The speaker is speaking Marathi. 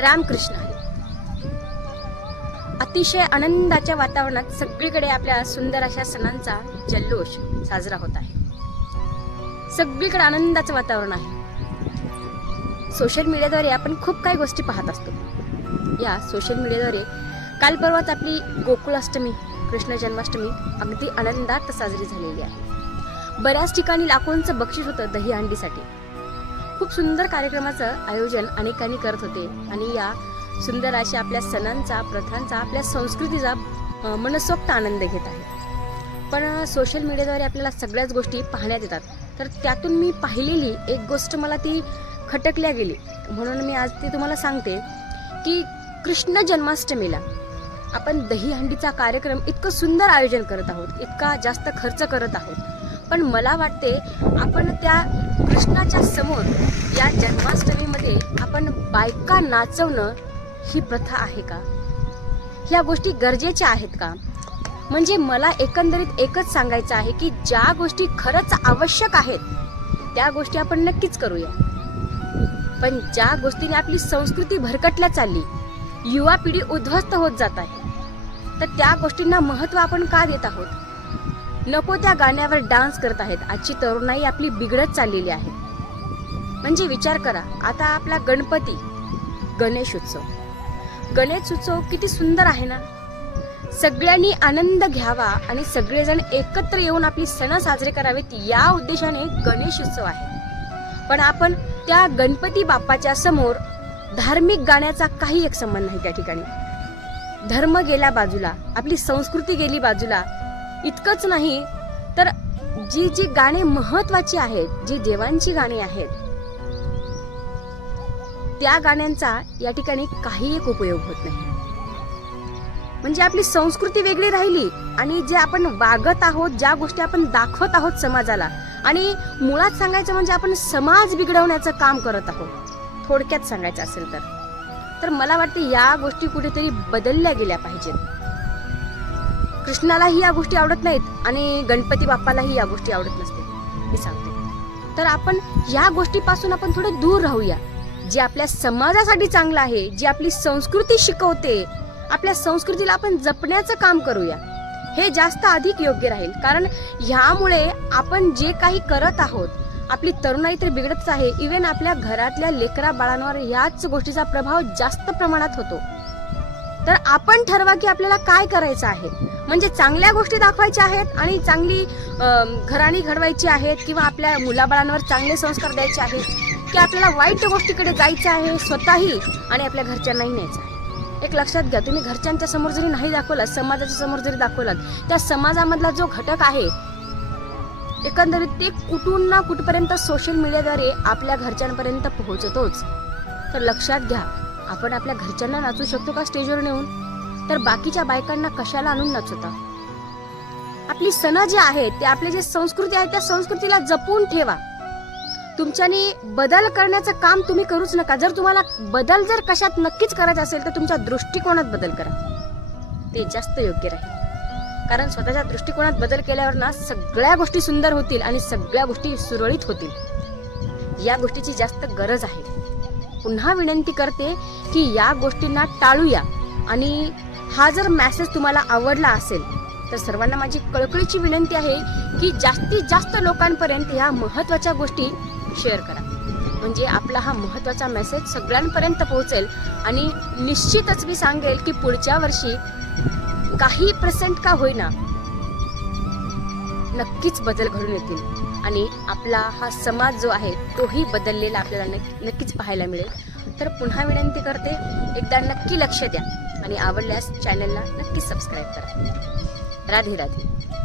रामकृष्ण आहे. अतिशय आनंदाच्या वातावरणात सगळीकडे आपल्या सुंदर अशा सणांचा जल्लोष साजरा होत आहे. सगळीकडे आनंदाचं वातावरण आहे. सोशल मीडियाद्वारे आपण खूप काही गोष्टी पाहत असतो. या सोशल मीडियाद्वारे काल परवाच आपली गोकुळाष्टमी कृष्ण जन्माष्टमी अगदी आनंदात साजरी झालेली आहे. बऱ्याच ठिकाणी लाखोंचं बक्षीस होतं दही अंडीसाठी खूप सुंदर कार्यक्रमाचं आयोजन अनेकांनी करत होते. आणि या सुंदर अशा आपल्या सणांचा प्रथांचा आपल्या संस्कृतीचा अ, मनसोक्त आनंद घेत आहे. पण सोशल मीडियाद्वारे आपल्याला सगळ्याच गोष्टी पाहण्यात येतात. तर त्यातून मी पाहिलेली एक गोष्ट मला ती खटकल्या गेली. म्हणून मी आज ती तुम्हाला सांगते की कृष्ण जन्माष्टमीला आपण दहीहंडीचा कार्यक्रम इतकं सुंदर आयोजन करत आहोत इतका जास्त खर्च करत आहोत. पण मला वाटते आपण त्या कृष्णाच्या समोर या जन्माष्टमीमध्ये आपण बायका नाचवणं ही प्रथा आहे का? ह्या गोष्टी गरजेच्या आहेत का? म्हणजे मला एकंदरीत एकच सांगायचं आहे की ज्या गोष्टी खरंच आवश्यक आहेत त्या गोष्टी आपण नक्कीच करूया. पण ज्या गोष्टीने आपली संस्कृती भरकटल्या चालली युवा पिढी उद्ध्वस्त होत जात आहे तर त्या गोष्टींना महत्त्व आपण का देत आहोत? नको त्या गाण्यावर डान्स करत आहेत. आजची तरुणाई आपली बिघडत चाललेली आहे. म्हणजे विचार करा आता आपला गणपती गणेश उत्सव. गणेश उत्सव किती सुंदर आहे ना? सगळ्यांनी आनंद घ्यावा आणि सगळेजण एकत्र येऊन आपली सण साजरे करावेत या उद्देशाने गणेश उत्सव आहे. पण आपण त्या गणपती बाप्पाच्या समोर धार्मिक गाण्याचा काही एक संबंध नाही त्या ठिकाणी. धर्म गेला बाजूला आपली संस्कृती गेली बाजूला इतकंच नाही तर जी जी गाणी महत्वाची आहेत जी देवांची गाणी आहेत त्या गाण्यांचा या ठिकाणी काही एक उपयोग होत नाही. म्हणजे आपली संस्कृती वेगळी राहिली आणि जे आपण वागत आहोत ज्या गोष्टी आपण दाखवत आहोत समाजाला आणि मुळात सांगायचं म्हणजे आपण समाज बिघडवण्याचं काम करत आहोत थोडक्यात सांगायचं असेल तर. तर मला वाटते या गोष्टी कुठेतरी बदलल्या गेल्या पाहिजेत. कृष्णालाही या गोष्टी आवडत नाहीत आणि गणपती बाप्पालाही या गोष्टी आवडत नसते मी सांगते. तर आपण या गोष्टीपासून आपण थोडं दूर राहूया. जे आपल्या समाजासाठी चांगलं आहे जी आपली संस्कृती शिकवते आपल्या संस्कृतीला आपण जपण्याचं काम करूया. हे जास्त अधिक योग्य राहील. कारण ह्यामुळे आपण जे काही करत आहोत आपली तरुणाई तर बिघडतच आहे. इव्हन आपल्या घरातल्या लेकरा बाळांवर याच गोष्टीचा प्रभाव जास्त प्रमाणात होतो. तर आपण ठरवा की आपल्याला काय करायचं आहे. म्हणजे चांगल्या गोष्टी दाखवायच्या आहेत आणि चांगली घराणी घडवायची आहेत किंवा आपल्या मुलाबाळांवर चांगले संस्कार द्यायचे आहेत की आपल्याला वाईट गोष्टीकडे जायचं आहे स्वतःही आणि आपल्या घरच्यांनाही न्यायचं आहे. एक लक्षात घ्या तुम्ही घरच्यांच्या समोर जरी नाही दाखवलात समाजाच्या समोर जरी दाखवलात त्या समाजामधला जो घटक आहे एकंदरीत ते कुठून ना कुठपर्यंत सोशल मीडियाद्वारे आपल्या घरच्यांपर्यंत पोहोचतोच. तर लक्षात घ्या आपण आपल्या घरच्यांना नाचू शकतो का स्टेजवर नेऊन? तर बाकीच्या बायकांना कशाला आणून नाचवता? आपली सण जे आहेत ते आपले जे संस्कृती आहे त्या संस्कृतीला जपून ठेवा. तुमच्यानी बदल करण्याचं काम तुम्ही करूच नका. जर तुम्हाला बदल जर कशात नक्कीच करायचा असेल तर तुमच्या दृष्टिकोनात बदल करा. ते जास्त योग्य राहील. कारण स्वतःच्या दृष्टिकोनात बदल केल्यावर ना सगळ्या गोष्टी सुंदर होतील आणि सगळ्या गोष्टी सुरळीत होतील. या गोष्टीची जास्त गरज आहे. पुन्हा विनंती करते की या गोष्टींना टाळूया. आणि हा जर मॅसेज तुम्हाला आवडला असेल तर सर्वांना माझी कळकळीची विनंती आहे की जास्तीत जास्त लोकांपर्यंत ह्या महत्त्वाच्या गोष्टी शेअर करा. म्हणजे आपला हा महत्त्वाचा मेसेज सगळ्यांपर्यंत पोहोचेल आणि निश्चितच मी सांगेल की पुढच्या वर्षी काही पर्सेंट का होईना नक्कीच बदल घडून येतील. आणि आपला हा समाज जो आहे तोही बदललेला आपल्याला नक्कीच पाहायला मिळेल. तर पुन्हा विनंती करते एकदा नक्की लक्ष द्या. आणि आवडल्यास चॅनलला नक्की सबस्क्राईब करा. राधे राधे.